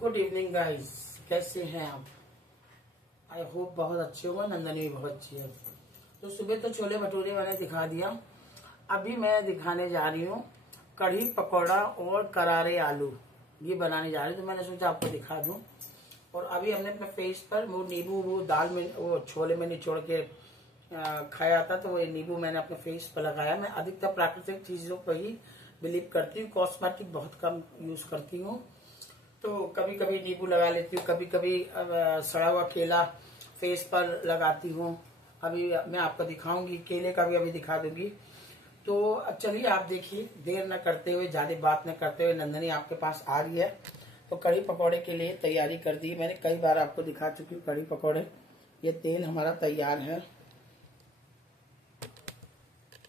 Good evening guys, कैसे हैं आप? आई होप बहुत अच्छे हो। नंदनी भी बहुत अच्छी है। तो सुबह तो छोले भटूरे मैंने दिखा दिया। अभी मैं दिखाने जा रही हूँ कढ़ी पकौड़ा और करारे आलू। ये बनाने जा रही हूँ, तो मैंने सोचा आपको दिखा दूं। और अभी हमने अपने फेस पर वो नींबू, वो दाल में, वो छोले में निचोड़ के खाया था, तो वो नींबू मैंने अपने फेस पर लगाया। मैं अधिकतर प्राकृतिक चीजों पर ही बिलीव करती हूँ, कॉस्मेटिक बहुत कम यूज करती हूँ। तो कभी कभी नींबू लगा लेती हूँ, कभी कभी सड़ा हुआ केला फेस पर लगाती हूँ। अभी मैं आपको दिखाऊंगी, केले का भी अभी दिखा दूंगी। तो चलिए आप देखिए, देर न करते हुए, ज्यादा बात न करते हुए, नंदनी आपके पास आ रही है। तो कढ़ी पकौड़े के लिए तैयारी कर दी। मैंने कई बार आपको दिखा चुकी हूँ कढ़ी पकौड़े। ये तेल हमारा तैयार है,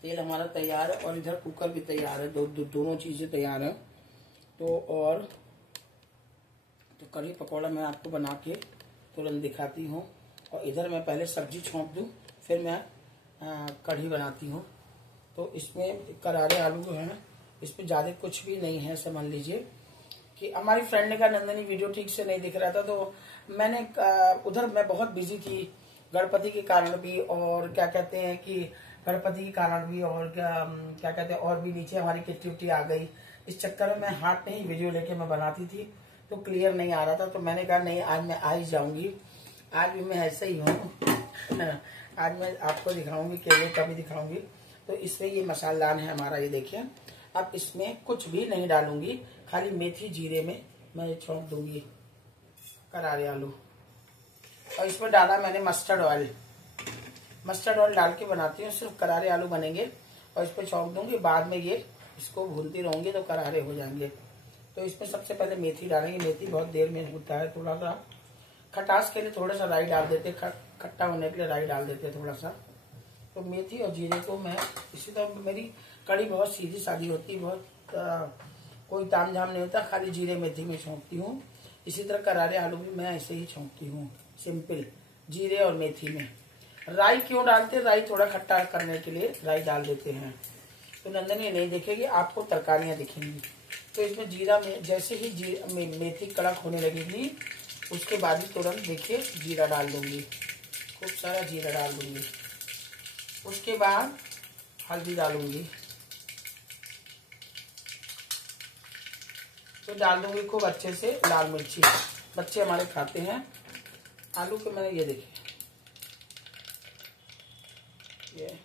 तेल हमारा तैयार है, और इधर कुकर भी तैयार है। दोनों चीजें तैयार है। तो कढ़ी पकौड़ा मैं आपको बना के तुरंत दिखाती हूँ। और इधर मैं पहले सब्जी छोंक दूँ, फिर मैं कढ़ी बनाती हूँ। तो इसमें करारे आलू जो हैं, इसमें ज़्यादा कुछ भी नहीं है। समझ लीजिए कि हमारी फ्रेंड ने कहा नंदनी वीडियो ठीक से नहीं दिख रहा था, तो मैंने उधर मैं बहुत बिजी थी गणपति के कारण भी, और क्या कहते हैं कि गणपति के कारण भी, और क्या कहते हैं, और भी नीचे हमारी किट्टी उट्टी आ गई। इस चक्कर में मैं हाथ में ही वीडियो लेके मैं बनाती थी, तो क्लियर नहीं आ रहा था। तो मैंने कहा नहीं, आज मैं आ ही जाऊंगी। आज भी मैं ऐसे ही हूँ। आज मैं आपको दिखाऊंगी, केले का भी दिखाऊंगी। तो इसमें ये मसालेदार है हमारा, ये देखिए। अब इसमें कुछ भी नहीं डालूंगी, खाली मेथी जीरे में मैं ये छोंक दूंगी करारे आलू। और इसमें डाला मैंने मस्टर्ड ऑयल। मस्टर्ड ऑयल डाल के बनाती हूँ, सिर्फ करारे आलू बनेंगे। और इस पर छोंक दूंगी, बाद में ये इसको भूनती रहूंगी तो करारे हो जाएंगे। तो इसमें सबसे पहले मेथी डालेंगे। मेथी बहुत देर में होता है। थोड़ा सा खटास के लिए थोड़ा सा राई डाल देते, खट्टा होने के लिए राई डाल देते थोड़ा सा। तो मेथी और जीरे को मैं इसी तरह, मेरी कढ़ी बहुत सीधी सादी होती है, बहुत कोई ताम झाम नहीं होता, खाली जीरे मेथी में छोंकती हूँ। इसी तरह करारे आलू भी मैं ऐसे ही छोंकती हूँ, सिंपल जीरे और मेथी में। राई क्यों डालते? राई थोड़ा खट्टा करने के लिए राई डाल देते हैं। तो नंदनी नहीं देखेगी, आपको तरकारियां दिखेंगी। तो इसमें जीरा में जैसे ही मेथी कड़क होने लगेगी, उसके बाद ही तुरंत देखिए जीरा डाल दूंगी, खूब सारा जीरा डाल दूंगी। उसके बाद हल्दी डालूंगी, तो डाल दूंगी खूब अच्छे से लाल मिर्ची। बच्चे हमारे खाते हैं आलू के। मैंने ये देखिए, ये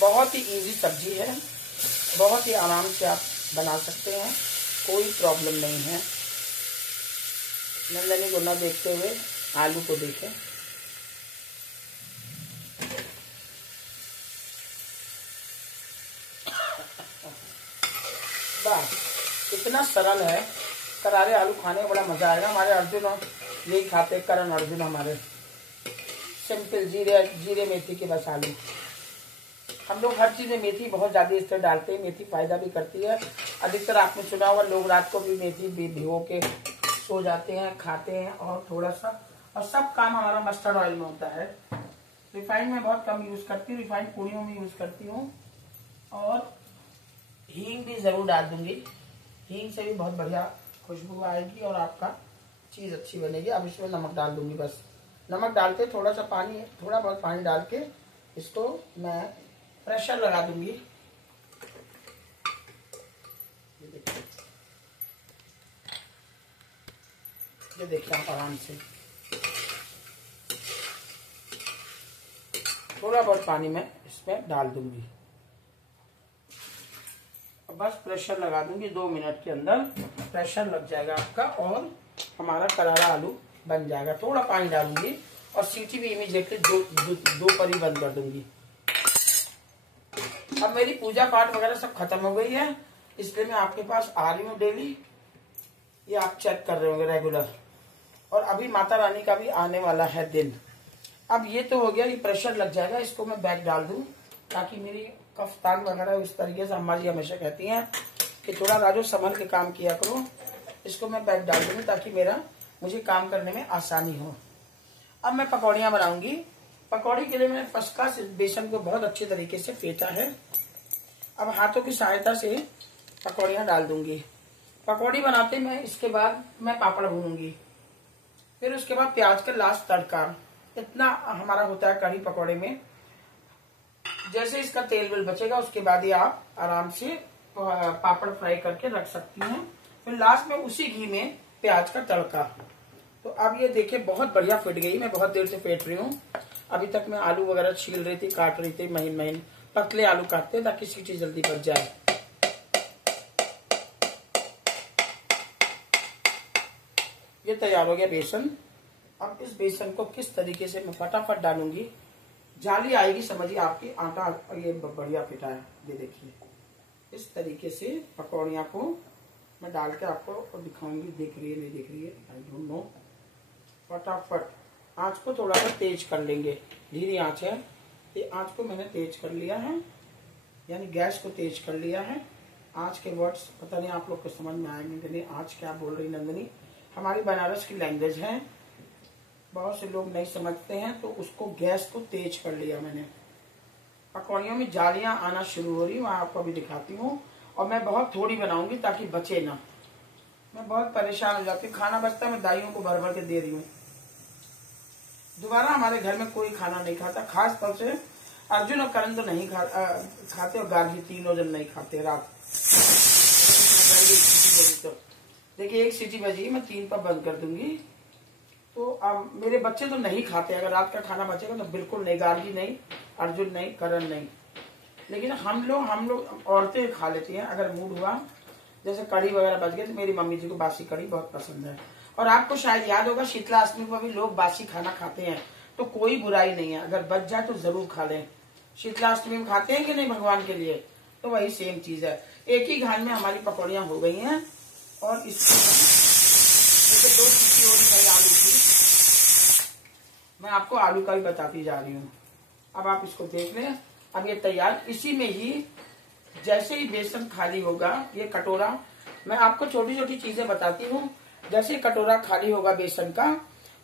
बहुत ही इजी सब्जी है, बहुत ही आराम से आप बना सकते हैं, कोई प्रॉब्लम नहीं है। नंदनी को न देखते हुए आलू को देखें। बस इतना सरल है। करारे आलू खाने में बड़ा मजा आएगा। हमारे अर्जुन यही खाते, करण अर्जुन हमारे। सिंपल जीरे मेथी के बस आलू। हम लोग हर चीज में मेथी बहुत ज्यादा इस तरह डालते हैं। मेथी फायदा भी करती है। अधिकतर आपने सुना होगा, लोग रात को भी मेथी भिगो के सो जाते हैं, खाते हैं। और थोड़ा सा, और सब काम हमारा मस्टर्ड ऑयल में होता है। रिफाइंड में बहुत कम यूज करती हूँ, रिफाइंड पूड़ियों में यूज करती हूँ। और हींग भी जरूर डाल दूंगी, हींग से भी बहुत बढ़िया खुशबू आएगी और आपका चीज अच्छी बनेगी। अब इसमें नमक डाल दूंगी, बस नमक डाल के थोड़ा सा पानी, थोड़ा बहुत पानी डाल के इसको मैं प्रेशर लगा दूंगी। ये देखिए आप आराम से, थोड़ा बहुत पानी मैं इसमें डाल दूंगी। बस प्रेशर लगा दूंगी, 2 मिनट के अंदर प्रेशर लग जाएगा आपका और हमारा करारा आलू बन जाएगा। थोड़ा पानी डालूंगी और सीटी भी इमीडिएटली दो पर ही बंद कर दूंगी। अब मेरी पूजा पाठ वगैरह सब खत्म हो गई है, इसलिए मैं आपके पास आ रही हूँ डेली। ये आप चेक कर रहे होंगे रेगुलर। और अभी माता रानी का भी आने वाला है दिन। अब ये तो हो गया, ये प्रेशर लग जाएगा। इसको मैं बैग डाल दूं ताकि मेरी कफ्तान वगैरह उस तरीके से, अम्मा जी हमेशा कहती हैं कि थोड़ा राजू संभल के काम किया करो। इसको मैं बैग डाल दूंगी ताकि मुझे काम करने में आसानी हो। अब मैं पकौड़ियां बनाऊंगी। पकौड़ी के लिए मैंने फर्स्ट क्लास बेसन को बहुत अच्छे तरीके से फेंटा है। अब हाथों की सहायता से पकौड़ियां डाल दूंगी। पकौड़ी बनाते मैं इसके बाद मैं पापड़ भूनूंगी, फिर उसके बाद प्याज का लास्ट तड़का। इतना हमारा होता है कढ़ी पकौड़े में। जैसे इसका तेल वेल बचेगा उसके बाद ही आप आराम से पापड़ फ्राई करके रख सकती हैं। फिर लास्ट में उसी घी में प्याज का तड़का। तो अब ये देखिए बहुत बढ़िया फिट गई। मैं बहुत देर से फेंट रही हूँ। अभी तक मैं आलू वगैरह छील रही थी, काट रही थी, महीन महीन पतले आलू काटते हैं ताकि सीटी जल्दी बच जाए। ये तैयार हो गया बेसन। अब इस बेसन को किस तरीके से मैं फटाफट डालूंगी, जाली आएगी समझिए आपकी आटा ये बढ़िया फिटा है। ये देखिए इस तरीके से पकौड़ियाँ को मैं डाल के आपको दिखाऊंगी। दिख रही है नहीं दिख रही है आई डोंट नो। फटाफट आंच को थोड़ा सा तेज कर लेंगे, धीरे आंच है। ये आंच को मैंने तेज कर लिया है, यानी गैस को तेज कर लिया है। आंच के वर्ड्स पता नहीं आप लोग को समझ में आएंगे कि नहीं। आंच क्या बोल रही नंदनी, हमारी बनारस की लैंग्वेज है, बहुत से लोग नहीं समझते हैं। तो उसको गैस को तेज कर लिया मैंने। पकौड़ियों में जालियां आना शुरू हो रही, मैं आपको अभी दिखाती हूँ। और मैं बहुत थोड़ी बनाऊंगी ताकि बचे ना। मैं बहुत परेशान हो जाती हूँ, खाना बचता है मैं दाइयों को भर भर के दे रही हूँ। दोबारा हमारे घर में कोई खाना नहीं खाता, खास तौर से अर्जुन और करण तो नहीं खाते, और गार्गी तीनों जन नहीं खाते। रात तो देखिए 1 सीटी बजी, मैं 3 पर बंद कर दूंगी। तो अब मेरे बच्चे तो नहीं खाते, अगर रात का खाना बचेगा तो बिल्कुल नहीं, गार्गी नहीं, अर्जुन नहीं, करण नहीं। लेकिन हम लोग औरतें खा लेती हैं अगर मूड हुआ। जैसे कढ़ी वगैरह बच गई तो मेरी मम्मी जी को बासी कढ़ी बहुत पसंद है। और आपको शायद याद होगा शीतलाष्टमी को भी लोग बासी खाना खाते हैं, तो कोई बुराई नहीं है, अगर बच जाए तो जरूर खा लें। शीतलाष्टमी में खाते हैं कि नहीं भगवान के लिए, तो वही सेम चीज है। एक ही घान में हमारी पकौड़ियां हो गई हैं। और इसको 2 सीटी हो रही है आलू की। मैं आपको आलू का भी बताती जा रही हूँ। अब आप इसको देख लें, अब ये तैयार। इसी में ही जैसे ही बेसन खाली होगा, ये कटोरा, मैं आपको छोटी छोटी चीजें बताती हूँ। जैसे कटोरा खाली होगा बेसन का,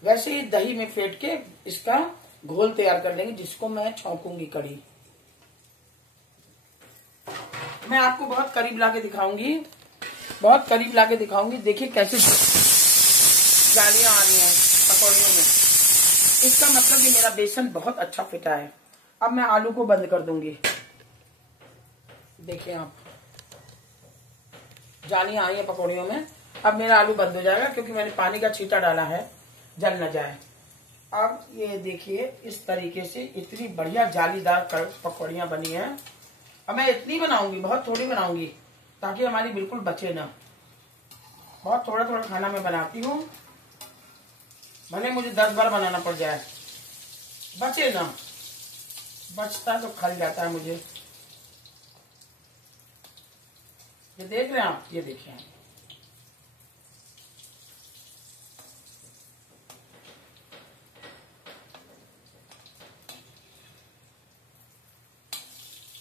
वैसे ही दही में फेंट के इसका घोल तैयार कर लेंगे, जिसको मैं छौंकूंगी कढ़ी। मैं आपको बहुत करीब लाके दिखाऊंगी, बहुत करीब लाके दिखाऊंगी। देखिए कैसे जालियां आ रही हैं पकौड़ियों में। इसका मतलब कि मेरा बेसन बहुत अच्छा फिटा है। अब मैं आलू को बंद कर दूंगी। देखिए आप, जालियां आई है पकौड़ियों में। अब मेरा आलू बंद हो जाएगा क्योंकि मैंने पानी का छींटा डाला है, जल न जाए। अब ये देखिए इस तरीके से इतनी बढ़िया जालीदार पकौड़ियां बनी है। अब मैं इतनी बनाऊंगी, बहुत थोड़ी बनाऊंगी, ताकि हमारी बिल्कुल बचे ना। बहुत थोड़ा थोड़ा खाना मैं बनाती हूँ, भले मुझे 10 बार बनाना पड़ जाए, बचे ना। बचता तो खल जाता है मुझे। ये देख रहे हैं आप, ये देखिए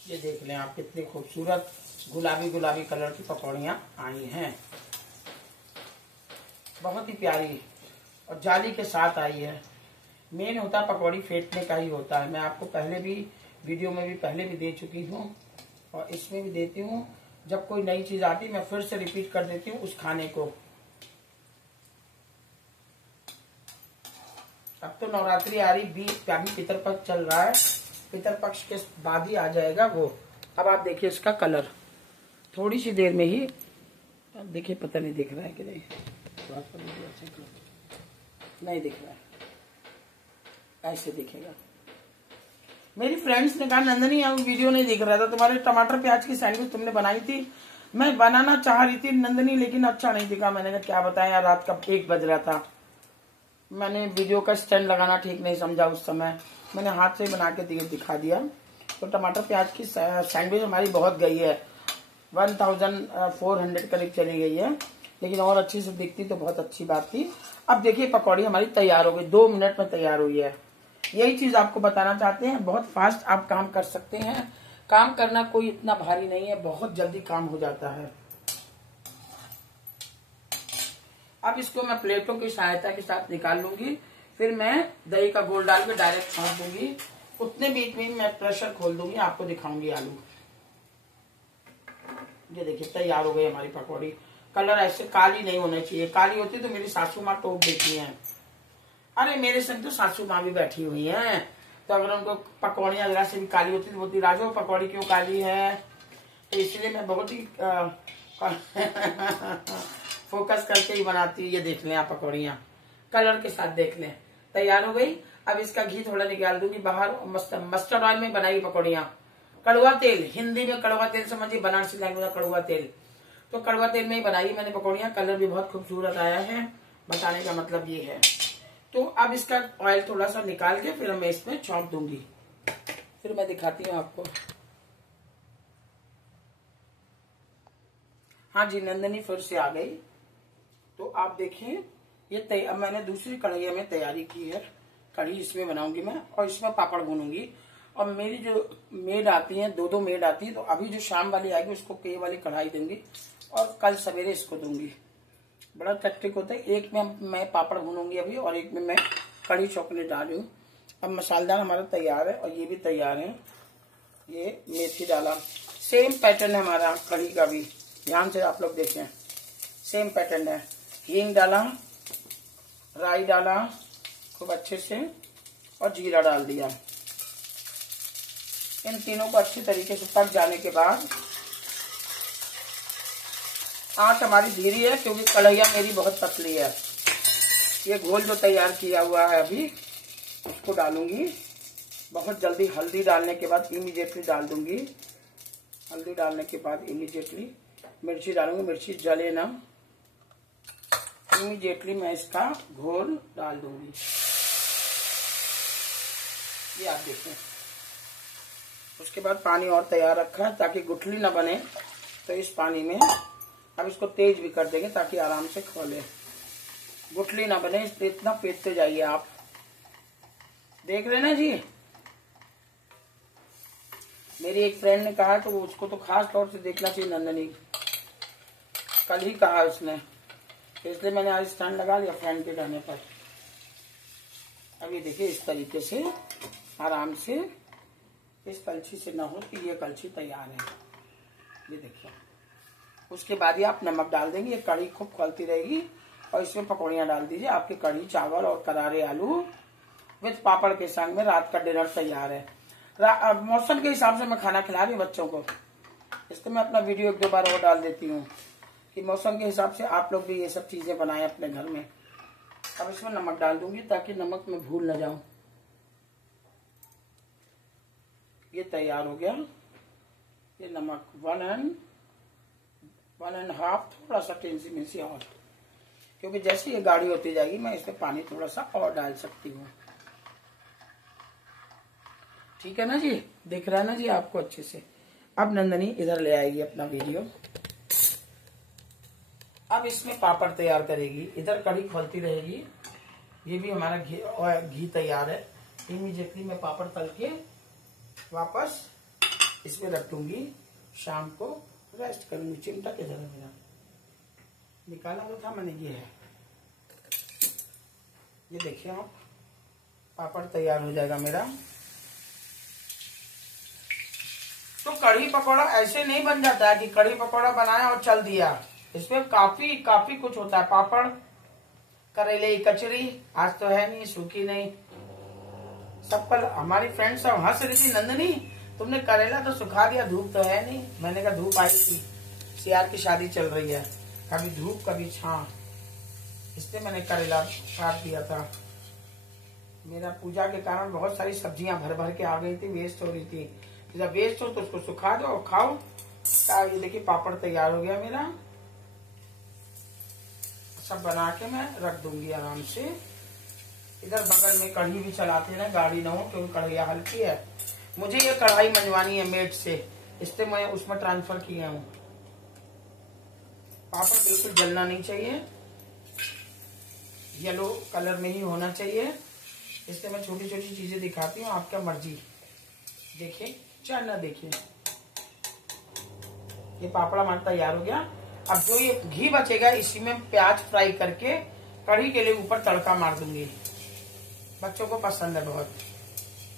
ये देख लें आप, कितनी खूबसूरत गुलाबी गुलाबी कलर की पकौड़ियां आई हैं। बहुत ही प्यारी और जाली के साथ आई है। मेन होता है पकौड़ी फेंटने का ही होता है। मैं आपको पहले भी वीडियो में भी पहले भी दे चुकी हूँ और इसमें भी देती हूँ। जब कोई नई चीज आती मैं फिर से रिपीट कर देती हूँ उस खाने को। अब तो नवरात्रि आ रही, अभी पितरपक्ष चल रहा है, पितरपक्ष के बाद ही आ जाएगा वो। अब आप देखिए इसका कलर, थोड़ी सी देर में ही देखिए, पता नहीं दिख रहा है कि नहीं, नहीं दिख रहा है, ऐसे दिखेगा। मेरी फ्रेंड्स ने कहा नंदनी अब वीडियो नहीं दिख रहा था, तुम्हारे टमाटर प्याज की सैंडविच तुमने बनाई थी, मैं बनाना चाह रही थी नंदनी, लेकिन अच्छा नहीं दिखा। मैंने कहा क्या बताएं यार, रात का 1 बज रहा था। मैंने वीडियो का स्टैंड लगाना ठीक नहीं समझा उस समय, मैंने हाथ से बना के दिखा दिया। तो टमाटर प्याज की सैंडविच हमारी बहुत गई है, 1400 करीब चली गई है, लेकिन और अच्छी से दिखती तो बहुत अच्छी बात थी। अब देखिए पकौड़ी हमारी तैयार हो गई, 2 मिनट में तैयार हुई है। यही चीज आपको बताना चाहते हैं, बहुत फास्ट आप काम कर सकते हैं। काम करना कोई इतना भारी नहीं है, बहुत जल्दी काम हो जाता है। अब इसको मैं प्लेटों की सहायता के साथ निकाल लूंगी, फिर मैं दही का घोल डाल के डायरेक्ट छौंक दूंगी। उतने बीच में मैं प्रेशर खोल दूंगी, आपको दिखाऊंगी आलू। ये देखिए तैयार हो गई हमारी पकौड़ी। कलर ऐसे काली नहीं होना चाहिए, काली होती तो मेरी सासू माँ टोक देती हैं। अरे मेरे संग तो सासू माँ भी बैठी हुई हैं, तो अगर उनको पकौड़ियाँ जरा से भी काली होती तो बोलती राजू पकौड़ी क्यों काली है। तो इसलिए मैं बहुत ही फोकस करके ही बनाती हूँ। ये देख लें आप पकौड़ियाँ कलर के साथ देख लें, तैयार हो गई। अब इसका घी थोड़ा निकाल दूंगी बाहर। मस्टर्ड ऑयल में बनाई पकौड़ियाँ। कड़वा तेल, हिंदी में कड़वा तेल समझिए, बनारसी लैंग्वेज में कड़वा तेल। तो कड़वा तेल में ही बनाई मैंने पकौड़ियाँ। कलर भी बहुत खूबसूरत आया है, बताने का मतलब ये है। तो अब इसका ऑयल थोड़ा सा निकाल के फिर मैं इसमें छौंक दूंगी, फिर मैं दिखाती हूँ आपको। हाँ जी, नंदनी फिर से आ गई। तो आप देखिए ये अब मैंने दूसरी कढ़ाई में तैयारी की है। कढ़ी इसमें बनाऊंगी मैं और इसमें पापड़ भूनूंगी। और मेरी जो मेड आती है, दो मेड आती है, तो अभी जो शाम वाली आएगी उसको के वाली कढ़ाई दूंगी और कल सवेरे इसको दूंगी। बड़ा टैक्टिक होता है। एक में मैं पापड़ भूनूंगी अभी और एक में मैं कढ़ी चॉकलेट डालूँ। अब मसालेदार हमारा तैयार है और ये भी तैयार है। ये मेथी डाला, सेम पैटर्न है हमारा कढ़ी का भी, ध्यान से आप लोग देखें, सेम पैटर्न है। हींग डाला, राई डाला खूब अच्छे से और जीरा डाल दिया। इन तीनों को अच्छी तरीके से पक जाने के बाद, आंच हमारी धीरे है क्योंकि कढ़ैया मेरी बहुत पतली है। ये घोल जो तैयार किया हुआ है अभी उसको डालूंगी बहुत जल्दी। हल्दी डालने के बाद इमीडिएटली डाल दूंगी। हल्दी डालने के बाद इमीडिएटली मिर्ची डालूंगी, मिर्ची जले ना, इमीडिएटली मैं इसका घोल डाल दूंगी। ये आप देखें। उसके बाद पानी और तैयार रखा है ताकि गुठली ना बने, तो इस पानी में अब इसको तेज भी कर देंगे ताकि आराम से खोले, गुठली ना बने। इसलिए इतना फेंटते जाइए आप, देख रहे ना जी। मेरी एक फ्रेंड ने कहा तो उसको तो खास तौर से देखना चाहिए नंदनी, कल ही कहा उसने, तो इसलिए मैंने आज स्टैंड लगा लिया फ्रेंड के कहने पर। अब ये देखिए इस तरीके से आराम से, इस कलछी से ना हो कि ये कलछी तैयार है। ये देखिए। उसके बाद ही आप नमक डाल देंगे। ये कढ़ी खूब खौलती रहेगी और इसमें पकौड़ियाँ डाल दीजिए। आपकी कढ़ी चावल और करारे आलू विद पापड़ के संग में रात का डिनर तैयार है। मौसम के हिसाब से मैं खाना खिला रही हूँ बच्चों को, इसको मैं अपना वीडियो एक दो बार और डाल देती हूँ कि मौसम के हिसाब से आप लोग भी ये सब चीजें बनाएं अपने घर में। अब इसमें नमक डाल दूंगी ताकि नमक में भूल न जाऊं। ये तैयार हो गया। ये नमक 1.5 थोड़ा सा टेंसी और, क्योंकि जैसे ये गाढ़ी होती जाएगी मैं इसमें पानी थोड़ा सा और डाल सकती हूँ। ठीक है ना जी, दिख रहा है ना जी आपको अच्छे से। अब नंदनी इधर ले आएगी अपना वीडियो। अब इसमें पापड़ तैयार करेगी, इधर कढ़ी खोलती रहेगी। ये भी हमारा घी तैयार है। इमीडिएटली मैं पापड़ तल के वापस इसमें रख दूंगी। शाम को रेस्ट करूंगी। चिमटा किधर है मेरा, निकाला तो था मैंने, ये है। ये देखिए आप, पापड़ तैयार हो जाएगा मेरा। तो कढ़ी पकौड़ा ऐसे नहीं बन जाता है कि कढ़ी पकौड़ा बनाया और चल दिया। इसमें काफी कुछ होता है। पापड़, करेले की कचरी, आज तो है नहीं, सूखी नहीं। सब कल हमारी फ्रेंड सब हंस रही थी, नंदनी तुमने करेला तो सुखा दिया, धूप तो है नहीं। मैंने कहा धूप आई थी, सियार की शादी चल रही है, कभी धूप कभी छां, इसलिए मैंने करेला काट दिया था। मेरा पूजा के कारण बहुत सारी सब्जियां भर भर के आ गई थी, वेस्ट हो रही थी। जब वेस्ट हो तो उसको सुखा दो और खाओ। ये देखिए पापड़ तैयार हो गया मेरा। सब बना के मैं रख दूंगी आराम से। इधर बगल में कढ़ी भी चलाते हैं ना, गाड़ी ना हो, क्योंकि कढ़ैया हल्की है। मुझे ये कढ़ाई मंजवानी है मेट से, इसलिए मैं उसमें ट्रांसफर किया हूँ। पापड़ बिल्कुल जलना नहीं चाहिए, येलो कलर में ही होना चाहिए। इसलिए मैं छोटी छोटी चीजें दिखाती हूँ, आपका मर्जी। देखिए चाहे ना देखिए, ये पापड़ हमारा तैयार हो गया। अब जो ये घी बचेगा इसी में प्याज फ्राई करके कढ़ी के लिए ऊपर तड़का मार दूंगी। बच्चों को पसंद है बहुत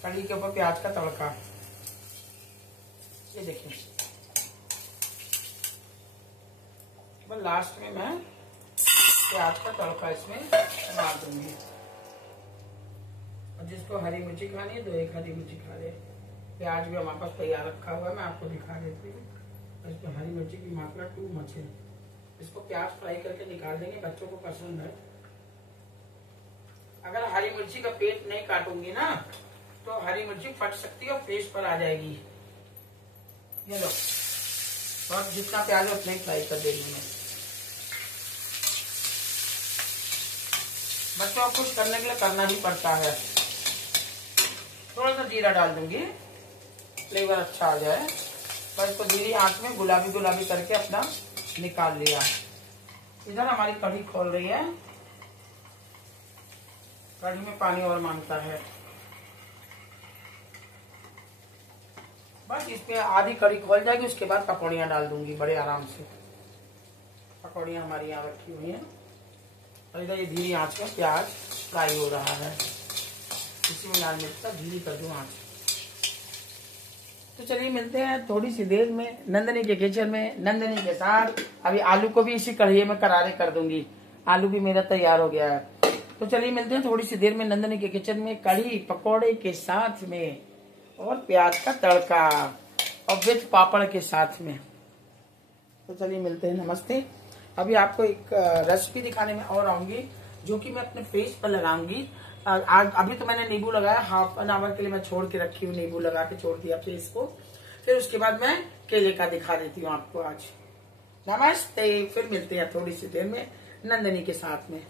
कढ़ी के ऊपर प्याज का तड़का। ये देखिए बस लास्ट में मैं प्याज का तड़का इसमें मार दूंगी। और जिसको हरी मिर्ची खानी है तो एक हरी मिर्ची खा ले। प्याज भी हमारे पास तैयार रखा हुआ है, मैं आपको दिखा देती हूँ। इसमें हरी मिर्ची की मात्रा 2 मच है। इसको प्याज फ्राई करके निकाल देंगे, बच्चों को पसंद है। अगर हरी मिर्ची का पेट नहीं काटूंगी ना तो हरी मिर्ची फट सकती है और फेस पर आ जाएगी। ये लो, और जितना प्याज है उतना ही फ्राई कर देंगे। मैं बच्चों को खुश करने के लिए करना ही पड़ता है। थोड़ा सा जीरा डाल दूंगी, फ्लेवर अच्छा आ जाए। बस इसको धीरे आंच में गुलाबी गुलाबी करके अपना निकाल लिया। इधर हमारी कढ़ी खोल रही है। कढ़ी में पानी और मांगता है। बस इस पे आधी कढ़ी खोल जाएगी, उसके बाद पकौड़ियाँ डाल दूंगी बड़े आराम से। पकौड़ियाँ हमारी यहाँ रखी हुई हैं और इधर ये धीरे आंच में प्याज फ्राई हो रहा है। इसी में लाल मिर्च का धीरे कर दूं आंच। तो चलिए मिलते हैं थोड़ी सी देर में नंदनी के किचन में नंदनी के साथ। अभी आलू को भी इसी कढ़ाई में करारे कर दूंगी। आलू भी मेरा तैयार हो गया है। तो चलिए मिलते हैं थोड़ी सी देर में नंदनी के किचन में कढ़ी पकौड़े के साथ में और प्याज का तड़का और विथ पापड़ के साथ में। तो चलिए मिलते हैं। नमस्ते। अभी आपको एक रेसिपी दिखाने में और आऊंगी जो कि मैं अपने फेस पर लगाऊंगी। अभी तो मैंने नींबू लगाया, हाफ एन आवर के लिए मैं छोड़ के रखी हूँ। नींबू लगा के छोड़ दिया फेस को। फिर उसके बाद मैं केले का दिखा देती हूँ आपको आज। नमस्ते। फिर मिलते हैं थोड़ी सी देर में नंदनी के साथ में।